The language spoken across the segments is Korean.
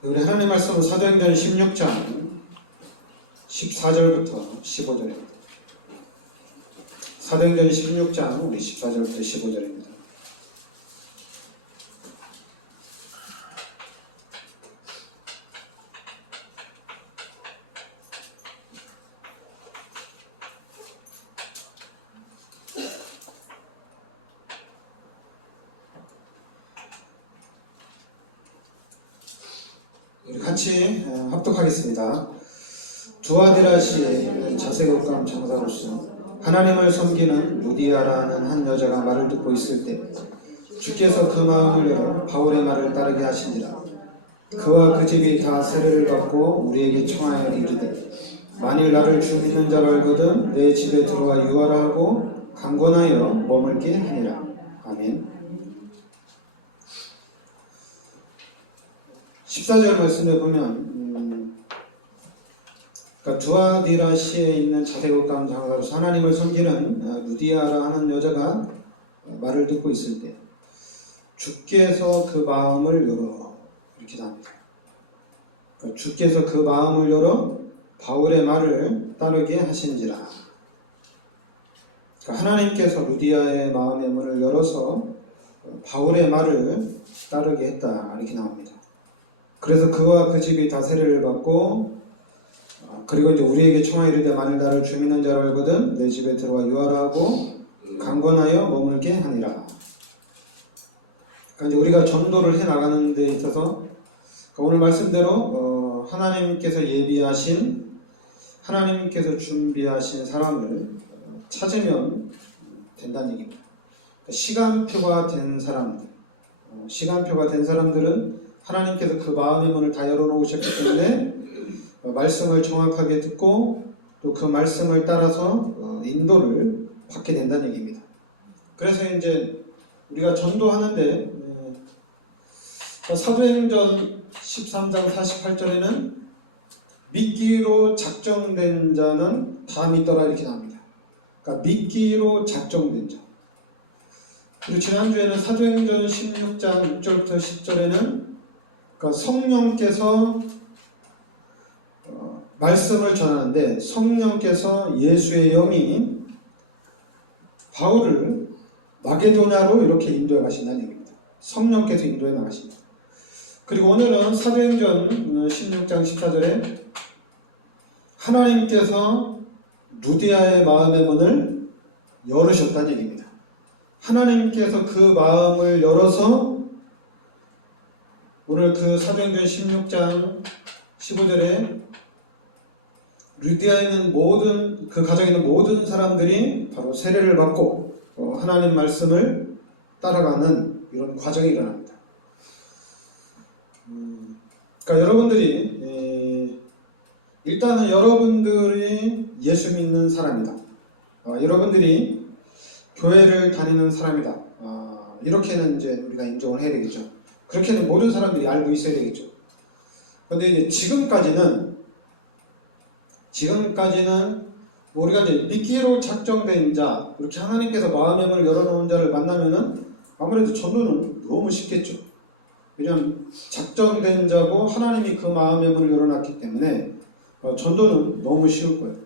우리 하나님 말씀은 사도행전 16장 14절부터 15절입니다. 사도행전 16장 우리 14절부터 15절입니다. 우리 같이 합독하겠습니다. 두아디라시의 자색업감 장사로서 하나님을 섬기는 루디아라는 한 여자가 말을 듣고 있을 때 주께서 그 마음을 열어 바울의 말을 따르게 하시니라. 그와 그 집이 다 세례를 받고 우리에게 청하여 이르되 만일 나를 주 믿는 자로 알거든 내 집에 들어와 유하라 하고 강권하여 머물게 하니라. 아멘. 14절 말씀에 보면 그러니까 두아디라시에 있는 자색업감 장사로서 하나님을 섬기는 루디아라 하는 여자가 말을 듣고 있을 때 주께서 그 마음을 열어 이렇게 나옵니다. 그러니까 주께서 그 마음을 열어 바울의 말을 따르게 하신지라. 그러니까 하나님께서 루디아의 마음의 문을 열어서 바울의 말을 따르게 했다 이렇게 나옵니다. 그래서 그와 그 집이 다 세례를 받고 그리고 이제 우리에게 청하이르되 만일 나를 주 믿는 자로 알거든 내 집에 들어와 유하라 하고 강권하여 머물게 하니라. 그러니까 이제 우리가 전도를 해 나가는 데 있어서 오늘 말씀대로 하나님께서 예비하신 하나님께서 준비하신 사람을 찾으면 된다는 얘기입니다. 시간표가 된 사람들, 시간표가 된 사람들은 하나님께서 그 마음의 문을 다 열어놓으셨기 때문에 말씀을 정확하게 듣고 또 그 말씀을 따라서 인도를 받게 된다는 얘기입니다. 그래서 이제 우리가 전도하는데 사도행전 13장 48절에는 믿기로 작정된 자는 다 믿더라 이렇게 나옵니다. 그러니까 믿기로 작정된 자. 그리고 지난주에는 사도행전 16장 6절부터 10절에는 그러니까 성령께서 말씀을 전하는데 성령께서 예수의 영이 바울을 마게도냐로 이렇게 인도해 가신다는 얘기입니다. 성령께서 인도해 나가십니다. 그리고 오늘은 사도행전 16장 14절에 하나님께서 루디아의 마음의 문을 열으셨다는 얘기입니다. 하나님께서 그 마음을 열어서 오늘 그 사도행전 16장 15절에 루디아에 있는 모든 그 가정에 있는 모든 사람들이 바로 세례를 받고 하나님 말씀을 따라가는 이런 과정이 일어납니다. 그러니까 여러분들이 일단은 여러분들이 예수 믿는 사람이다. 여러분들이 교회를 다니는 사람이다. 이렇게는 이제 우리가 인정을 해야 되겠죠. 그렇게는 모든 사람들이 알고 있어야 되겠죠. 그런데 이제 지금까지는 우리가 이제 믿기로 작정된 자, 이렇게 하나님께서 마음의 문을 열어놓은 자를 만나면은 아무래도 전도는 너무 쉽겠죠. 왜냐하면 작정된 자고 하나님이 그 마음의 문을 열어놨기 때문에 전도는 너무 쉬울 거예요.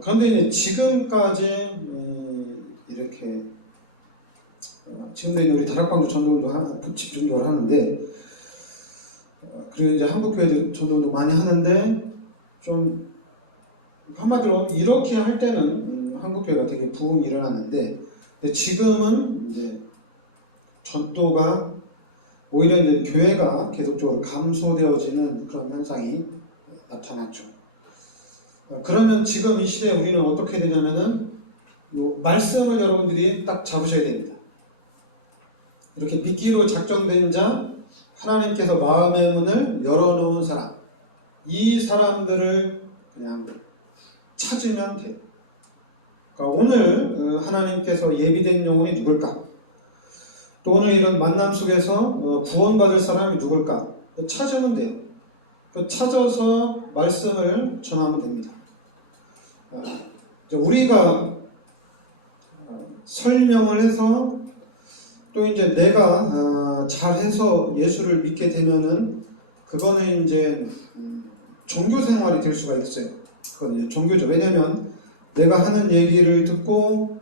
그런데 이제 지금까지 이렇게 지금도 우리 다락방도 전도운동 집중적으로 하는데 그리고 이제 한국교회도 전도운동 많이 하는데 좀 한마디로 이렇게 할 때는 한국교회가 되게 부흥이 일어났는데 근데 지금은 이제 전도가 오히려 이제 교회가 계속적으로 감소되어지는 그런 현상이 나타났죠. 그러면 지금 이 시대에 우리는 어떻게 되냐면은 요 말씀을 여러분들이 딱 잡으셔야 됩니다. 이렇게 믿기로 작정된 자, 하나님께서 마음의 문을 열어놓은 사람, 이 사람들을 그냥 찾으면 돼요. 그러니까 오늘 하나님께서 예비된 영혼이 누굴까? 또 오늘 이런 만남 속에서 구원받을 사람이 누굴까? 찾으면 돼요. 찾아서 말씀을 전하면 됩니다. 우리가 설명을 해서 또 이제 내가 잘해서 예수를 믿게 되면은 그거는 이제 종교 생활이 될 수가 있어요. 그건 이제 종교죠. 왜냐하면 내가 하는 얘기를 듣고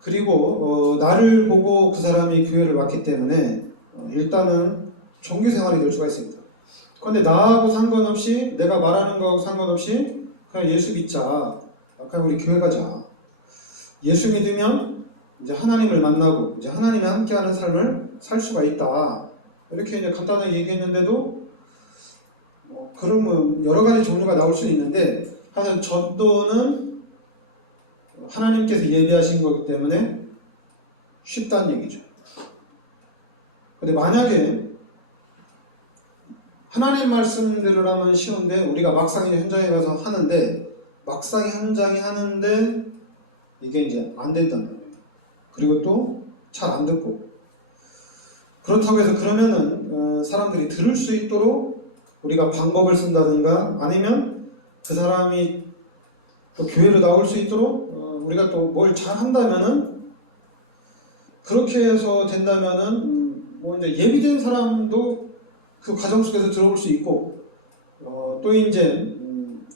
그리고 나를 보고 그 사람이 교회를 왔기 때문에 일단은 종교 생활이 될 수가 있습니다. 그런데 나하고 상관없이 내가 말하는 거하고 상관없이 그냥 예수 믿자. 그냥 우리 교회 가자. 예수 믿으면 이제 하나님을 만나고 이제 하나님이 함께하는 삶을 살 수가 있다. 이렇게 이제 간단하게 얘기했는데도 그러면 여러 가지 종류가 나올 수 있는데 하여튼 전도는 하나님께서 예비하신 거기 때문에 쉽다는 얘기죠. 근데 만약에 하나님 말씀대로 하면 쉬운데 우리가 막상 현장에 가서 하는데 막상 현장에 하는데 이게 이제 안 된다는 거예요. 그리고 또 잘 안 듣고 그렇다고 해서 그러면은 사람들이 들을 수 있도록 우리가 방법을 쓴다든가 아니면 그 사람이 또 교회로 나올 수 있도록 우리가 또 뭘 잘 한다면은 그렇게 해서 된다면은 뭐 이제 예비된 사람도 그 과정 속에서 들어올 수 있고 또 이제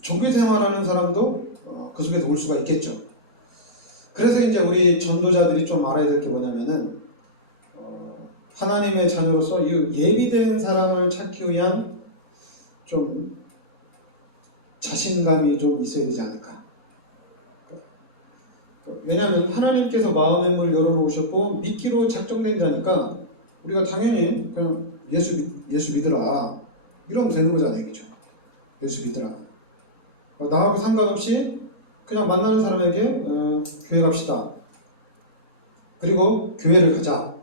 종교 생활하는 사람도 그 속에서 올 수가 있겠죠. 그래서 이제 우리 전도자들이 좀 알아야 될 게 뭐냐면은 하나님의 자녀로서 이 예비된 사람을 찾기 위한 좀 자신감이 좀 있어야 되지 않을까. 왜냐하면 하나님께서 마음의 문을 열어놓으셨고 믿기로 작정된 자니까 우리가 당연히 그냥 예수 믿으라 이러면 되는 거잖아요, 그죠? 예수 믿으라. 나하고 상관없이 그냥 만나는 사람에게 교회 갑시다. 그리고 교회를 가자.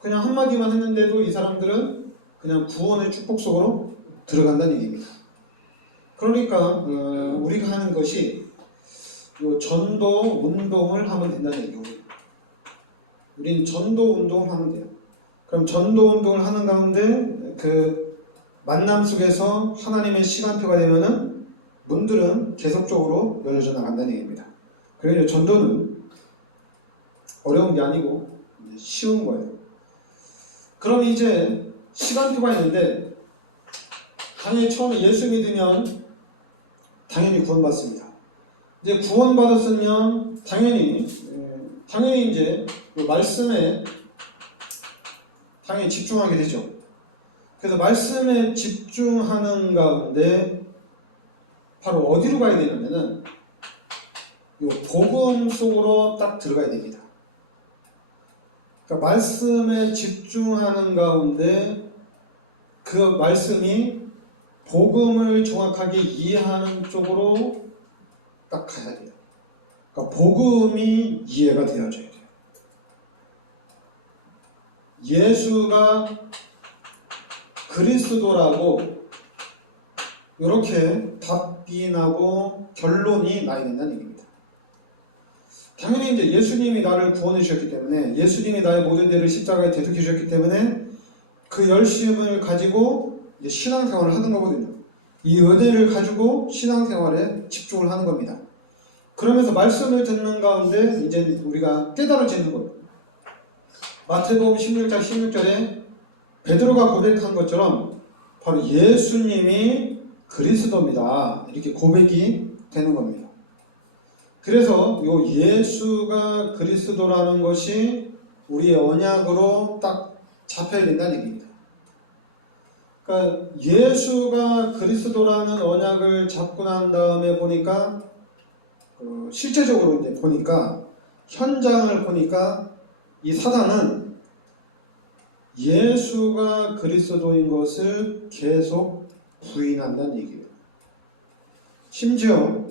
그냥 한마디만 했는데도 이 사람들은 그냥 구원의 축복 속으로 들어간다는 얘기입니다. 그러니까 우리가 하는 것이 요 전도 운동을 하면 된다는 얘기예요. 우린 전도 운동을 하면 돼요. 그럼 전도 운동을 하는 가운데 그 만남 속에서 하나님의 시간표가 되면은 문들은 계속적으로 열려져 나간다는 얘기입니다. 그래서 전도는 어려운 게 아니고 쉬운 거예요. 그럼 이제 시간표가 있는데 당연히 처음에 예수 믿으면 당연히 구원받습니다. 이제 구원받았으면 당연히 이제 말씀에 당연히 집중하게 되죠. 그래서 말씀에 집중하는 가운데 바로 어디로 가야 되냐면은 이 복음 속으로 딱 들어가야 됩니다. 그러니까 말씀에 집중하는 가운데 그 말씀이 복음을 정확하게 이해하는 쪽으로 딱 가야 돼요. 그러니까 복음이 이해가 되어져야 돼요. 예수가 그리스도라고 이렇게 답이 나고 결론이 나야 된다는 얘기입니다. 당연히 이제 예수님이 나를 구원해 주셨기 때문에 예수님이 나의 모든 죄를 십자가에 대속해 주셨기 때문에 그 열심을 가지고 이제 신앙생활을 하는 거거든요. 이 은혜를 가지고 신앙생활에 집중을 하는 겁니다. 그러면서 말씀을 듣는 가운데 이제 우리가 깨달아지는 거예요. 마태복음 16장 16절에 베드로가 고백한 것처럼 바로 예수님이 그리스도입니다. 이렇게 고백이 되는 겁니다. 그래서 이 예수가 그리스도라는 것이 우리의 언약으로 딱 잡혀야 된다는 얘기입니다. 그러니까 예수가 그리스도라는 언약을 잡고 난 다음에 보니까 실제적으로 이제 보니까 현장을 보니까 이 사단은 예수가 그리스도인 것을 계속 부인한다는 얘기예요. 심지어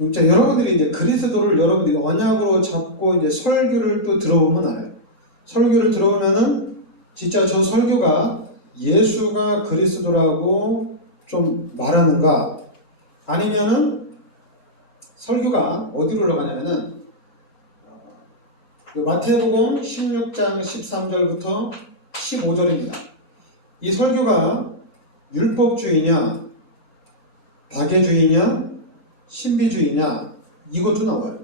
여러분들이 이제 그리스도를 여러분들이 언약으로 잡고 이제 설교를 또 들어보면 알아요. 설교를 들어보면은 진짜 저 설교가 예수가 그리스도라고 좀 말하는가 아니면은 설교가 어디로 올라가냐면은 마태복음 16장 13절부터 15절입니다. 이 설교가 율법주의냐 박애주의냐 신비주의냐 이것도 나와요.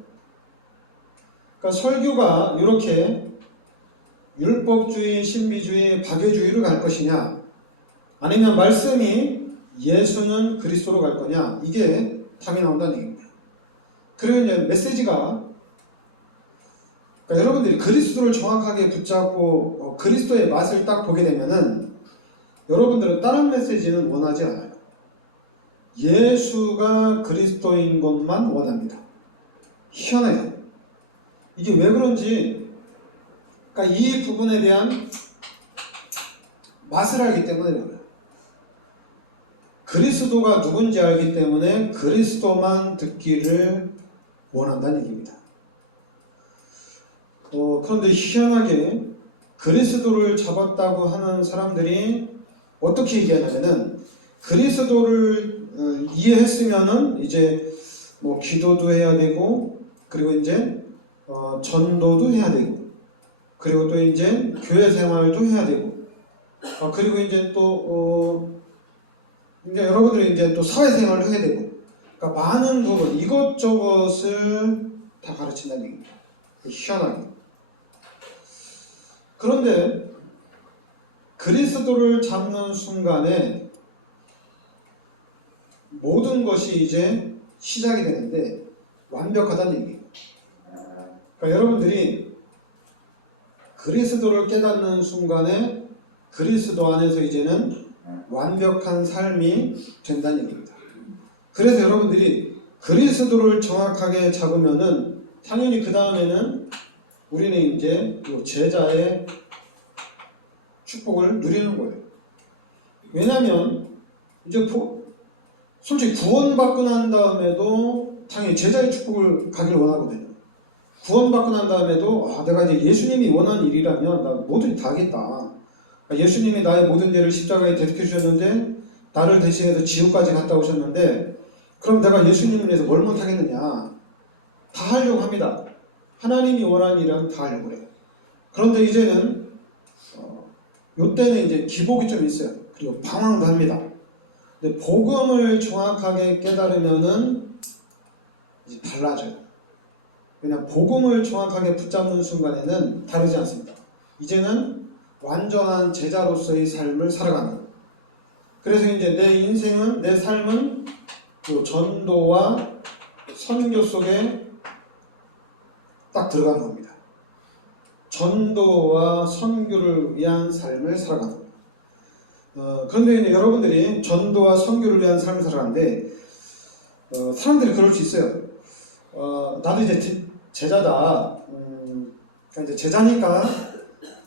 그러니까 설교가 이렇게 율법주의, 신비주의, 박애주의로 갈 것이냐 아니면 말씀이 예수는 그리스도로 갈 거냐, 이게 답이 나온다는 얘기입니다. 그리고 이제 메시지가, 그러니까 여러분들이 그리스도를 정확하게 붙잡고 그리스도의 맛을 딱 보게 되면은 여러분들은 다른 메시지는 원하지 않아요. 예수가 그리스도인 것만 원합니다. 희한해요. 이게 왜 그런지, 그러니까 이 부분에 대한 맛을 알기 때문에 그래요. 그리스도가 누군지 알기 때문에 그리스도만 듣기를 원한다는 얘기입니다. 그런데 희한하게 그리스도를 잡았다고 하는 사람들이 어떻게 얘기하냐면은, 그리스도를 이해했으면은 이제 뭐 기도도 해야 되고, 그리고 이제 전도도 해야 되고, 그리고 또 이제 교회 생활도 해야 되고, 그리고 이제 또 이제 여러분들이 이제 또 사회생활을 해야 되고, 그러니까 많은 부분 이것저것을 다 가르친다는 얘기입니다. 희한하게. 그런데 그리스도를 잡는 순간에 모든 것이 이제 시작이 되는데 완벽하다는 얘기예요. 그러니까 여러분들이 그리스도를 깨닫는 순간에 그리스도 안에서 이제는 완벽한 삶이 된다는 얘기입니다. 그래서 여러분들이 그리스도를 정확하게 잡으면은 당연히 그 다음에는 우리는 이제 제자의 축복을 누리는 거예요. 왜냐하면 이제 솔직히 구원받고 난 다음에도 당연히 제자의 축복을 가길 원하거든요. 구원받고 난 다음에도 내가 이제 예수님이 원하는 일이라면 나 뭐든지 다 하겠다. 예수님이 나의 모든 죄를 십자가에 대속해 주셨는데 나를 대신해서 지옥까지 갔다 오셨는데 그럼 내가 예수님을 위해서 뭘 못하겠느냐. 다 하려고 합니다. 하나님이 원하는 일은 다 하려고 그래요. 그런데 이제는 요때는 이제 기복이 좀 있어요. 그리고 방황도 합니다. 근데 복음을 정확하게 깨달으면은 이제 달라져요. 그냥 복음을 정확하게 붙잡는 순간에는 다르지 않습니다. 이제는 완전한 제자로서의 삶을 살아가는. 그래서 이제 내 인생은, 내 삶은 전도와 선교 속에 딱 들어가는 겁니다. 전도와 선교를 위한 삶을 살아가는 겁니다. 그런데 이제 여러분들이 전도와 선교를 위한 삶을 살아가는데 사람들이 그럴 수 있어요. 나도 이제 제자다. 그러니까 이제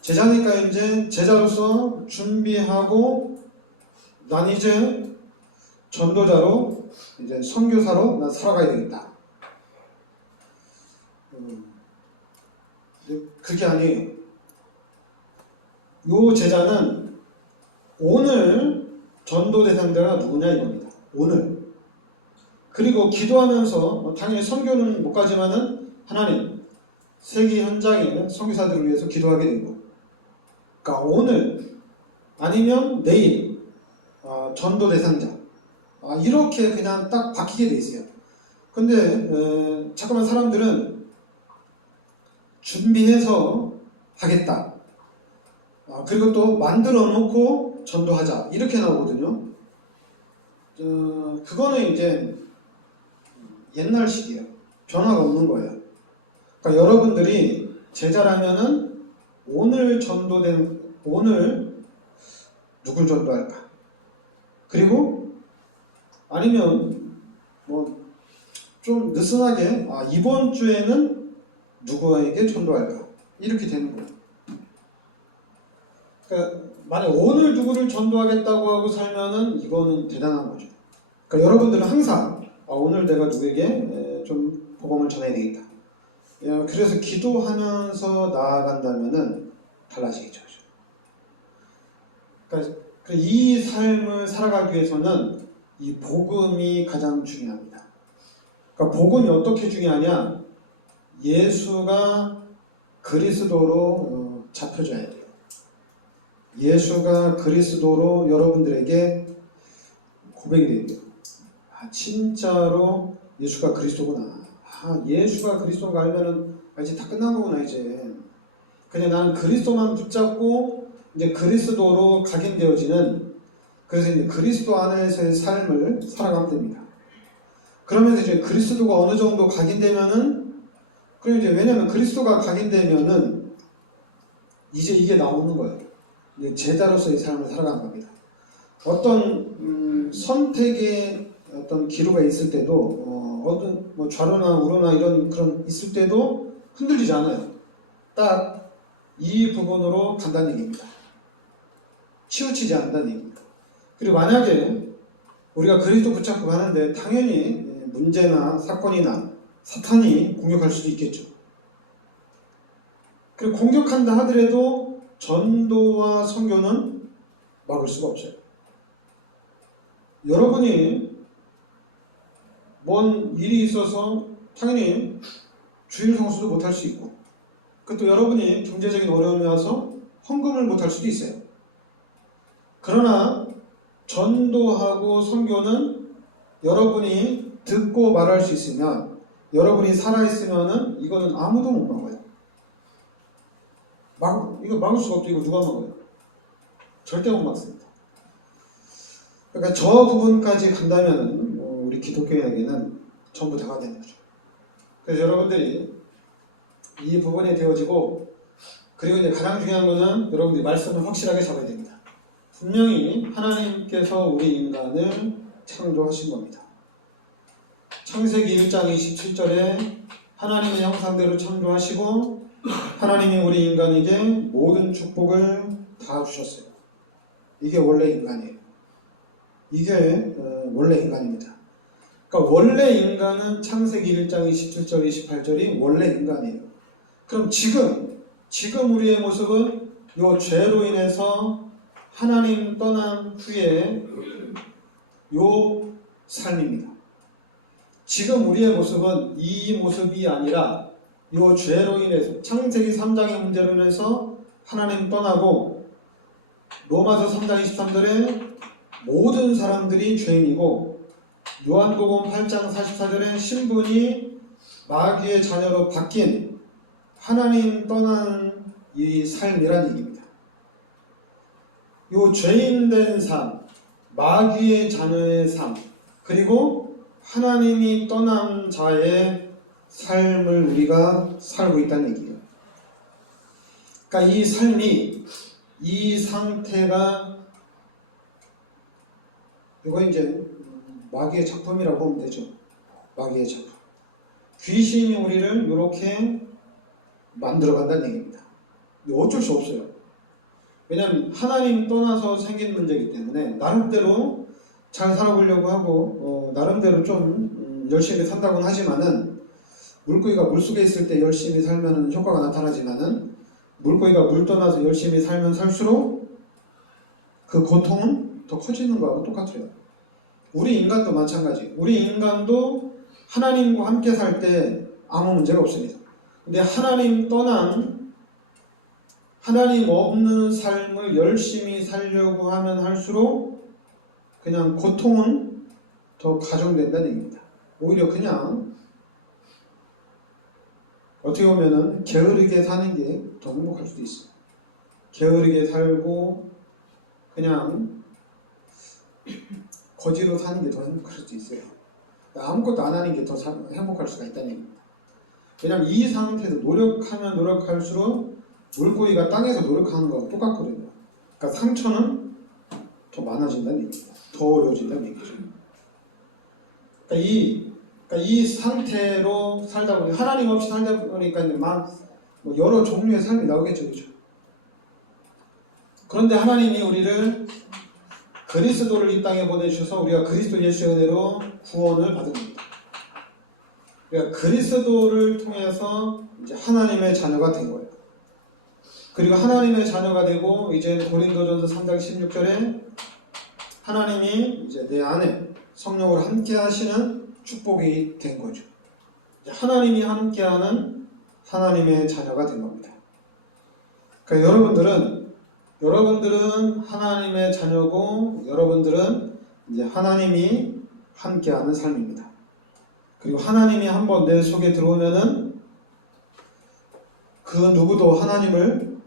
제자니까 이제 제자로서 준비하고 난 이제 전도자로 이제 선교사로 난 살아가야 되겠다. 그게 아니에요. 요 제자는 오늘 전도 대상자가 누구냐 이겁니다. 오늘. 그리고 기도하면서 당연히 선교는 못 가지만은 하나님 세계 현장에 선교사들을 위해서 기도하게 되고, 그러니까 오늘 아니면 내일 전도 대상자 이렇게 그냥 딱 바뀌게 돼 있어요. 근데 잠깐만 사람들은 준비해서 하겠다. 그리고 또 만들어 놓고 전도하자. 이렇게 나오거든요. 그거는 이제 옛날식이에요. 변화가 없는 거예요. 그러니까 여러분들이 제자라면은 오늘 누굴 전도할까? 그리고 아니면 뭐 좀 느슨하게 이번 주에는 누구에게 전도할까? 이렇게 되는 거예요. 그러니까 만약 오늘 누구를 전도하겠다고 하고 살면은 이거는 대단한 거죠. 그러니까 여러분들은 항상 오늘 내가 누구에게 좀 복음을 전해야 되겠다. 그래서 기도하면서 나아간다면은 달라지겠죠. 그러니까 이 삶을 살아가기 위해서는 이 복음이 가장 중요합니다. 그러니까 복음이 어떻게 중요하냐? 예수가 그리스도로 잡혀져야 돼요. 예수가 그리스도로 여러분들에게 고백이 돼야 돼요. 진짜로 예수가 그리스도구나. 예수가 그리스도인 거 알면은 이제 다 끝난 거구나 이제. 그냥 나는 그리스도만 붙잡고 이제 그리스도로 각인되어지는 그래서 이제 그리스도 안에서의 삶을 살아가면 됩니다. 그러면서 이제 그리스도가 어느 정도 각인되면은, 그럼 이제 왜냐면 그리스도가 각인되면은 이제 이게 나오는 거예요. 이제 제자로서의 삶을 살아가는 겁니다. 어떤 선택의 어떤 기로가 있을 때도 어떤 뭐 좌로나 우로나 이런 그런 있을 때도 흔들리지 않아요. 딱 이 부분으로 간다는 얘기입니다. 치우치지 않는다는 얘기입니다. 그리고 만약에 우리가 그리스도 붙잡고 가는데 당연히 문제나 사건이나 사탄이 공격할 수도 있겠죠. 그리고 공격한다 하더라도 전도와 선교는 막을 수가 없어요. 여러분이 뭔 일이 있어서 당연히 주일 성수도 못할 수 있고, 그것도 여러분이 경제적인 어려움이 와서 헌금을 못할 수도 있어요. 그러나 전도하고 선교는 여러분이 듣고 말할 수 있으면, 여러분이 살아있으면은 이거는 아무도 못 막아요. 이거 막을 수가 없죠. 이거 누가 막아요? 절대 못 막습니다. 그러니까 저 부분까지 간다면은 우리 기독교인에게는 전부 다가 되는 거죠. 그래서 여러분들이 이 부분이 되어지고, 그리고 이제 가장 중요한 거는 여러분들이 말씀을 확실하게 잡아야 됩니다. 분명히 하나님께서 우리 인간을 창조하신 겁니다. 창세기 1장 27절에 하나님의 형상대로 창조하시고 하나님이 우리 인간에게 모든 축복을 다 주셨어요. 이게 원래 인간이에요. 이게 원래 인간입니다. 그러니까 원래 인간은 창세기 1장 27절 28절이 원래 인간이에요. 그럼 지금 우리의 모습은 이 죄로 인해서 하나님 떠난 후에 이 삶입니다. 지금 우리의 모습은 이 모습이 아니라 이 죄로 인해서 창세기 3장의 문제로 인해서 하나님 떠나고, 로마서 3장 23절에 모든 사람들이 죄인이고, 요한복음 8장 44절에 신분이 마귀의 자녀로 바뀐 하나님 떠난 이 삶이란 얘기입니다. 이 죄인된 삶, 마귀의 자녀의 삶, 그리고 하나님이 떠난 자의 삶을 우리가 살고 있다는 얘기예요. 그러니까 이 삶이, 이 상태가, 이거 이제 마귀의 작품이라고 보면 되죠. 마귀의 작품. 귀신이 우리를 이렇게 만들어간다는 얘기입니다. 어쩔 수 없어요. 왜냐하면 하나님 떠나서 생긴 문제이기 때문에 나름대로 잘 살아보려고 하고 나름대로 좀 열심히 산다고는 하지만은, 물고기가 물속에 있을 때 열심히 살면 효과가 나타나지만은 물고기가 물 떠나서 열심히 살면 살수록 그 고통은 더 커지는 거하고 똑같아요. 우리 인간도 마찬가지. 우리 인간도 하나님과 함께 살 때 아무 문제가 없습니다. 근데 하나님 떠난, 하나님 없는 삶을 열심히 살려고 하면 할수록 그냥 고통은 더 가중된다는 얘기입니다. 오히려 그냥 어떻게 보면은 게으르게 사는 게 더 행복할 수도 있어요. 게으르게 살고 그냥 거지로 사는 게 더 행복할 수도 있어요. 아무것도 안 하는 게 더 행복할 수가 있다는 얘기입니다. 왜냐하면 이 상태에서 노력하면 노력할수록 물고기가 땅에서 노력하는 거랑 똑같거든요. 그러니까 상처는 더 많아진다는 얘기입니다. 더 어려워진다는 얘기죠. 그러니까 이 상태로 살다 보니, 하나님 없이 살다 보니까 뭐 여러 종류의 삶이 나오겠죠, 그렇죠? 그런데 하나님이 우리를, 그리스도를 이 땅에 보내주셔서 우리가 그리스도 예수의 은혜로 구원을 받은 겁니다. 그러니까 그리스도를 통해서 이제 하나님의 자녀가 된 거예요. 그리고 하나님의 자녀가 되고, 이제 고린도전서 3장 16절에 하나님이 이제 내 안에 성령으로 함께 하시는 축복이 된 거죠. 하나님이 함께하는 하나님의 자녀가 된 겁니다. 그러니까 여러분들은 하나님의 자녀고, 여러분들은 이제 하나님이 함께하는 삶입니다. 그리고 하나님이 한번 내 속에 들어오면은 그 누구도 하나님을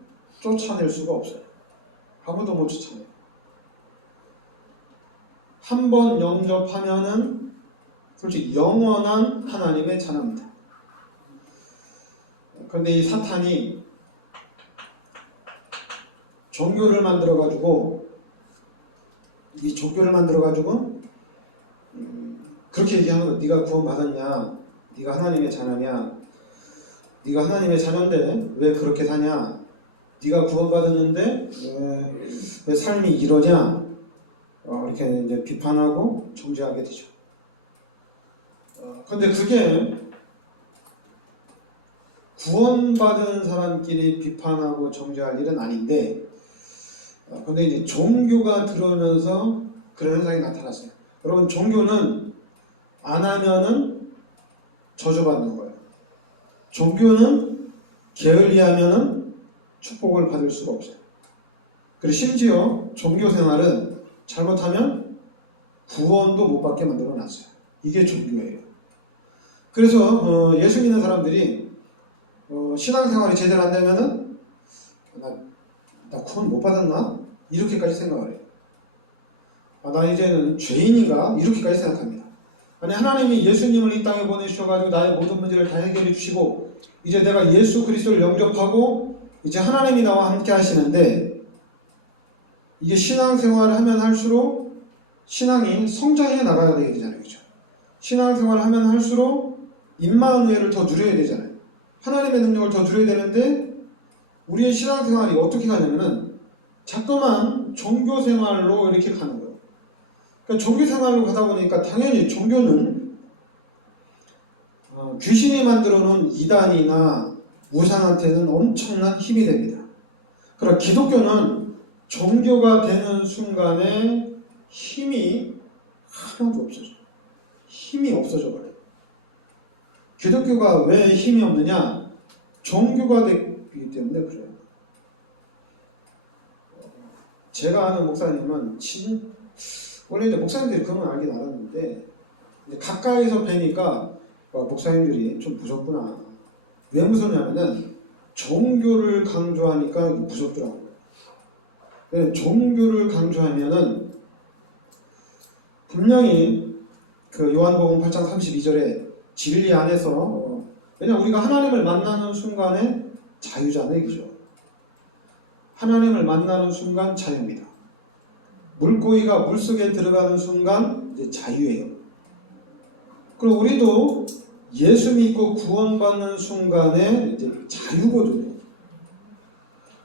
쫓아낼 수가 없어요. 아무도 못 쫓아내요. 한 번 영접하면은 솔직히 영원한 하나님의 자녀입니다. 그런데 이 사탄이 종교를 만들어가지고 그렇게 얘기하는 거예요. 네가 구원받았냐? 네가 하나님의 자녀냐? 네가 하나님의 자녀인데 왜 그렇게 사냐? 네가 구원받았는데 왜 삶이 이러냐? 이렇게 이제 비판하고 정죄하게 되죠. 근데 그게 구원받은 사람끼리 비판하고 정죄할 일은 아닌데, 근데 이제 종교가 들어오면서 그런 현상이 나타났어요. 여러분, 종교는 안 하면은 저주받는 거예요. 종교는 게을리하면은 축복을 받을 수가 없어요. 그리고 심지어 종교 생활은 잘못하면 구원도 못 받게 만들어 놨어요. 이게 종교예요. 그래서 예수 믿는 사람들이 신앙생활이 제대로 안 되면은 나 구원 못 받았나? 이렇게까지 생각을 해요. 나 이제는 죄인인가? 이렇게까지 생각합니다. 아니, 하나님이 예수님을 이 땅에 보내주셔가지고 나의 모든 문제를 다 해결해 주시고 이제 내가 예수 그리스도를 영접하고 이제 하나님이 나와 함께 하시는데, 이게 신앙생활을 하면 할수록 신앙이 성장해 나가야 되잖아요. 그렇죠? 신앙생활을 하면 할수록 임마누엘을 더 누려야 되잖아요. 하나님의 능력을 더 누려야 되는데 우리의 신앙생활이 어떻게 가냐면은 자꾸만 종교생활로 이렇게 가는 거예요. 그러니까 종교생활로 가다 보니까 당연히 종교는 귀신이 만들어 놓은 이단이나 우상한테는 엄청난 힘이 됩니다. 그러나 기독교는 종교가 되는 순간에 힘이 하나도 없어져요. 힘이 없어져 버려요. 기독교가 왜 힘이 없느냐? 종교가 되기 때문에 그래요. 제가 아는 목사님은 원래 이제 목사님들이 그런 건 알긴 알았는데 가까이서 뵈니까 목사님들이 좀 무섭구나. 왜 무섭냐면은 종교를 강조하니까 무섭더라고요. 종교를 강조하면은 분명히 그 요한복음 8장 32절에 진리 안에서 왜냐면 우리가 하나님을 만나는 순간에 자유잖아요. 얘기죠. 하나님을 만나는 순간 자유입니다. 물고기가 물속에 들어가는 순간 이제 자유예요. 그리고 우리도 예수 믿고 구원받는 순간에 이제 자유거든요.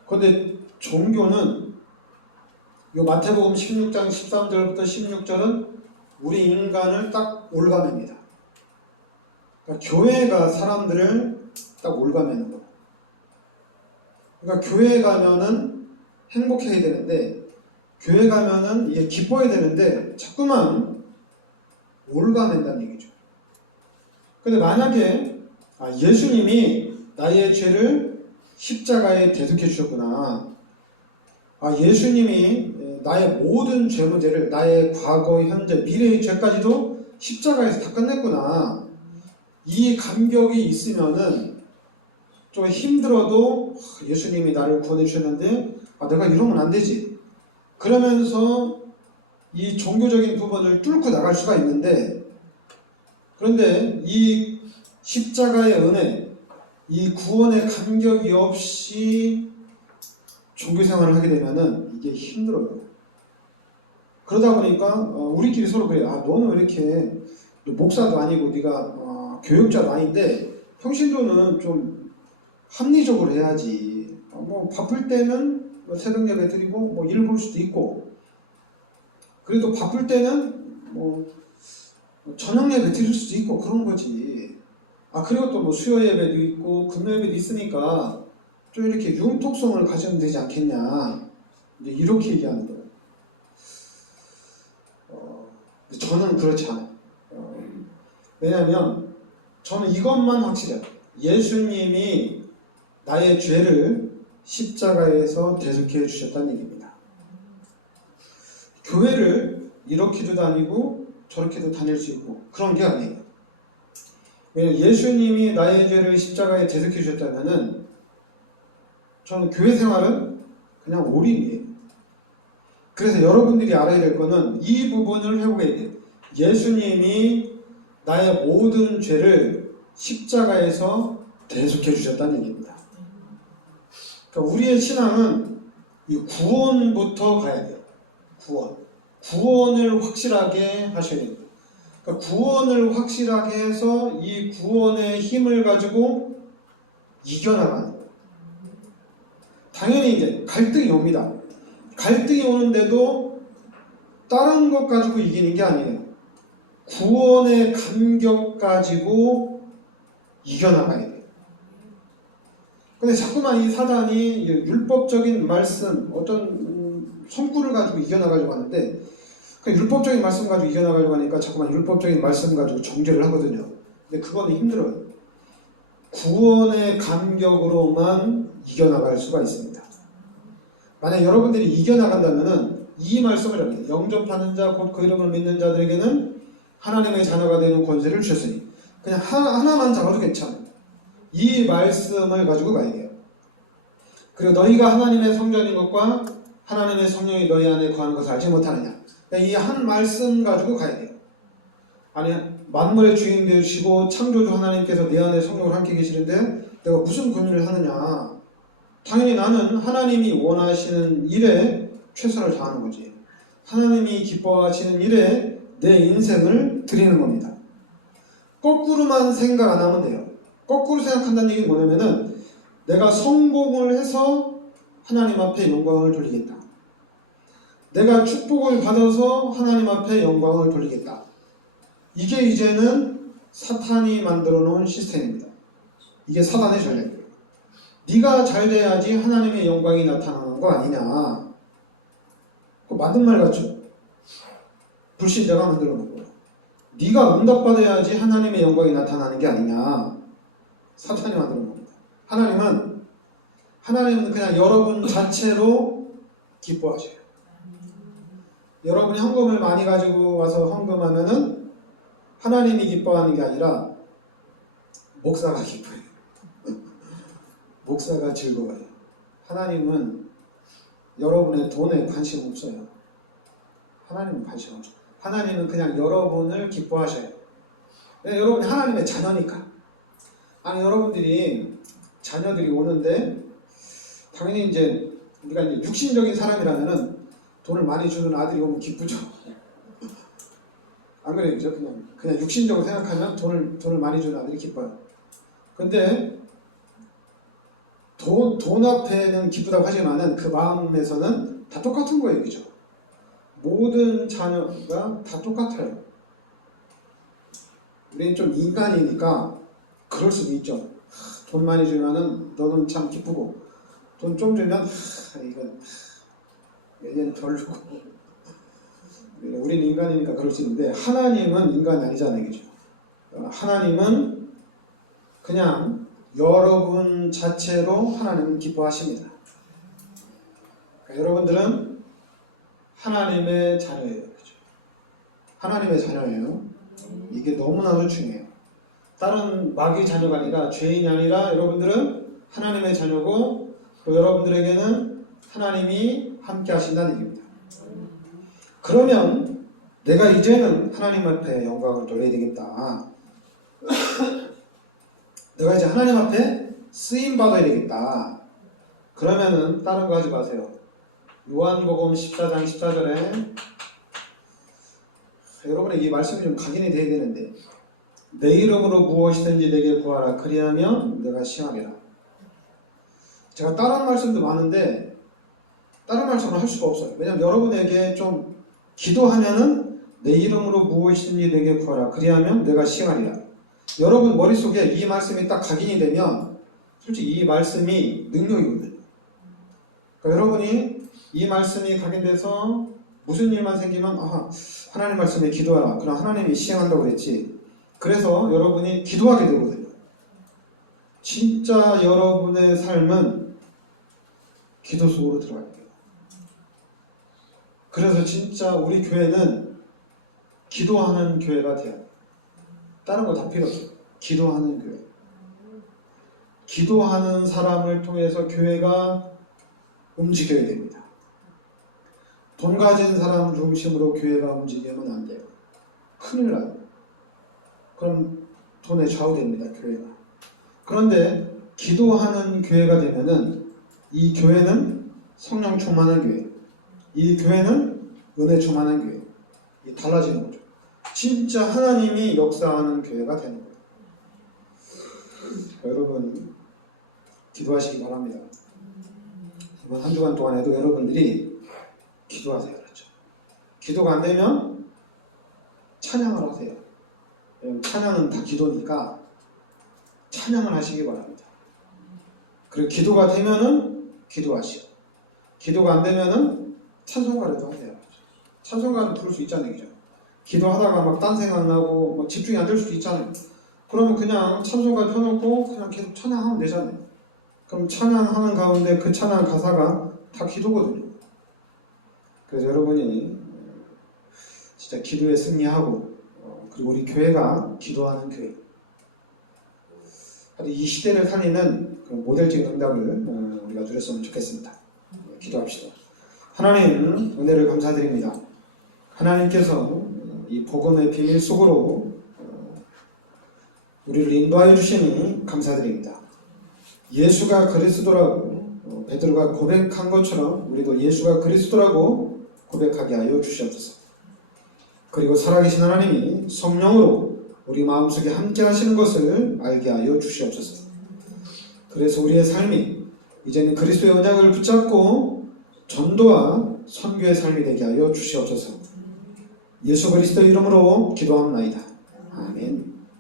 그런데 종교는 요 마태복음 16장 13절부터 16절은 우리 인간을 딱 올가맵니다. 그러니까 교회가 사람들을 딱 올가매는 거예요. 그러니까 교회 가면은 행복해야 되는데, 교회 가면은 이게 기뻐야 되는데 자꾸만 올가맨다는 얘기죠. 근데 만약에 예수님이 나의 죄를 십자가에 대속해 주셨구나. 예수님이 나의 모든 죄 문제를, 나의 과거, 현재, 미래의 죄까지도 십자가에서 다 끝냈구나. 이 감격이 있으면은 좀 힘들어도 예수님이 나를 구원해 주셨는데 내가 이러면 안 되지. 그러면서 이 종교적인 부분을 뚫고 나갈 수가 있는데, 그런데 이 십자가의 은혜, 이 구원의 감격이 없이 종교생활을 하게 되면은 이게 힘들어요. 그러다 보니까 우리끼리 서로 그래요. 너는 왜 이렇게 목사도 아니고 네가 교육자도 아닌데 평신도는 좀 합리적으로 해야지. 바쁠 때는 새벽 예배 드리고 일 볼 수도 있고, 그래도 바쁠 때는 저녁 예배 드릴 수도 있고 그런 거지. 그리고 또 수요 예배도 있고 금요 예배도 있으니까 좀 이렇게 융통성을 가지면 되지 않겠냐. 이제 이렇게 얘기하는 거예요. 저는 그렇지 않아요. 왜냐하면 저는 이것만 확실해요. 예수님이 나의 죄를 십자가에서 대속해 주셨다는 얘기입니다. 교회를 이렇게도 다니고 저렇게도 다닐 수 있고 그런 게 아니에요. 예수님이 나의 죄를 십자가에 대속해 주셨다면은 저는 교회 생활은 그냥 올인이에요. 그래서 여러분들이 알아야 될 거는 이 부분을 회복해야 돼요. 예수님이 나의 모든 죄를 십자가에서 대속해 주셨다는 얘기입니다. 그러니까 우리의 신앙은 이 구원부터 가야 돼요. 구원을 확실하게 하셔야 됩니다. 그러니까 구원을 확실하게 해서 이 구원의 힘을 가지고 이겨나가는 거예요. 당연히 이제 갈등이 옵니다. 갈등이 오는데도 다른 것 가지고 이기는 게 아니에요. 구원의 감격 가지고 이겨나가야 돼요. 근데 자꾸만 이 사단이 율법적인 말씀, 어떤 성구를 가지고 이겨나가려고 하는데, 그 율법적인 말씀 가지고 이겨나가려고 하니까 자꾸만 율법적인 말씀 가지고 정죄를 하거든요. 근데 그거는 힘들어요. 구원의 감격으로만 이겨나갈 수가 있습니다. 만약 여러분들이 이겨나간다면은 이 말씀을 합니다. 영접하는 자, 곧 그 이름을 믿는 자들에게는 하나님의 자녀가 되는 권세를 주셨으니, 그냥 하나만 잡아도 괜찮아요. 이 말씀을 가지고 가야 돼요. 그리고 너희가 하나님의 성전인 것과 하나님의 성령이 너희 안에 거하는 것을 알지 못하느냐. 이 한 말씀 가지고 가야 돼요. 아니, 만물의 주인 되시고 창조주 하나님께서 내 안에 성령을 함께 계시는데 내가 무슨 고민을 하느냐. 당연히 나는 하나님이 원하시는 일에 최선을 다하는 거지. 하나님이 기뻐하시는 일에 내 인생을 드리는 겁니다. 거꾸로만 생각 안 하면 돼요. 거꾸로 생각한다는 얘기는 뭐냐면은 내가 성공을 해서 하나님 앞에 영광을 돌리겠다. 내가 축복을 받아서 하나님 앞에 영광을 돌리겠다. 이게 이제는 사탄이 만들어 놓은 시스템입니다. 이게 사단의 전략이에요. 네가 잘 돼야지 하나님의 영광이 나타나는 거 아니냐. 그거 맞는 말 같죠? 불신자가 만들어 놓은 거예요. 네가 응답받아야지 하나님의 영광이 나타나는 게 아니냐. 사탄이 만들어 놓은 겁니다. 하나님은 그냥 여러분 자체로 기뻐하셔요. 여러분이 헌금을 많이 가지고 와서 헌금하면은 하나님이 기뻐하는 게 아니라 목사가 기뻐해요. 목사가 즐거워요. 하나님은 여러분의 돈에 관심 없어요. 하나님은 관심 없어요. 하나님은 그냥 여러분을 기뻐하셔요. 네, 여러분이 하나님의 자녀니까. 아니, 여러분들이 자녀들이 오는데 당연히 이제 우리가 이제 육신적인 사람이라면은 돈을 많이 주는 아들이 오면 기쁘죠. 안 그래요? 그죠? 그냥 육신적으로 생각하면 돈을 많이 주는 아들이 기뻐요. 근데 돈 앞에는 기쁘다고 하지만은 그 마음에서는 다 똑같은 거예요. 그죠? 모든 자녀가 다 똑같아요. 우리는 좀 인간이니까 그럴 수도 있죠. 돈 많이 주면은 너는 참 기쁘고, 돈 좀 주면 이건 얘는 별로고. 우리는 인간이니까 그럴 수 있는데 하나님은 인간이 아니잖아요. 그죠? 하나님은 그냥 여러분 자체로 하나님은 기뻐하십니다. 그러니까 여러분들은 하나님의 자녀예요. 그죠? 하나님의 자녀예요. 이게 너무나도 중요해요. 다른 마귀 자녀가 아니라, 죄인이 아니라 여러분들은 하나님의 자녀고, 또 여러분들에게는 하나님이 함께 하신다는 얘기입니다. 그러면 내가 이제는 하나님 앞에 영광을 돌려야 되겠다. 내가 이제 하나님 앞에 쓰임 받아야 되겠다. 그러면은 다른 거 하지 마세요. 요한복음 14장 14절에 여러분의 이 말씀이 좀 각인이 돼야 되는데, 내 이름으로 무엇이든지 내게 구하라. 그리하면 내가 시험하리라. 제가 다른 말씀도 많은데 다른 말씀을 할 수가 없어요. 왜냐하면 여러분에게 좀 기도하면은 내 이름으로 무엇이든지 내게 구하라. 그리하면 내가 시험하리라. 여러분 머릿속에 이 말씀이 딱 각인이 되면 솔직히 이 말씀이 능력이거든요. 그러니까 여러분이 이 말씀이 각인돼서 무슨 일만 생기면 하나님 말씀에 기도하라. 그럼 하나님이 시행한다고 그랬지. 그래서 여러분이 기도하게 되거든요. 진짜 여러분의 삶은 기도 속으로 들어가야 돼요. 그래서 진짜 우리 교회는 기도하는 교회가 돼야 돼요. 다른 거 다 필요 없어요. 기도하는 교회. 기도하는 사람을 통해서 교회가 움직여야 됩니다. 돈 가진 사람 중심으로 교회가 움직이면 안 돼요. 큰일 나요. 그럼 돈에 좌우됩니다, 교회가. 그런데 기도하는 교회가 되면은 이 교회는 성령 충만한 교회, 이 교회는 은혜 충만한 교회. 이 달라지는 거죠. 진짜 하나님이 역사하는 교회가 되는 거예요. 여러분 기도하시기 바랍니다. 이번 한 주간 동안에도 여러분들이 기도하세요. 그렇죠? 기도가 안 되면 찬양을 하세요. 찬양은 다 기도니까 찬양을 하시기 바랍니다. 그리고 기도가 되면은 기도하시고, 기도가 안 되면은 찬송가라도 하세요. 찬송가를 부를 수 있잖아요. 그죠? 기도하다가 막 딴 생각 나고 막 집중이 안 될 수도 있잖아요. 그러면 그냥 찬송가 펴놓고 그냥 계속 찬양하면 되잖아요. 그럼 찬양하는 가운데 그 찬양 가사가 다 기도거든요. 그래서 여러분이 진짜 기도에 승리하고, 그리고 우리 교회가 기도하는 교회, 이 시대를 살리는 그 모델적인 응답을 우리가 누렸으면 좋겠습니다. 기도합시다. 하나님 은혜를 감사드립니다. 하나님께서 이 복음의 비밀 속으로 우리를 인도하여 주시니 감사드립니다. 예수가 그리스도라고 베드로가 고백한 것처럼 우리도 예수가 그리스도라고 고백하게 하여 주시옵소서. 그리고 살아계신 하나님이 성령으로 우리 마음속에 함께 하시는 것을 알게 하여 주시옵소서. 그래서 우리의 삶이 이제는 그리스도의 언약을 붙잡고 전도와 선교의 삶이 되게 하여 주시옵소서. 예수 그리스도의 이름으로 기도합나이다. 아멘.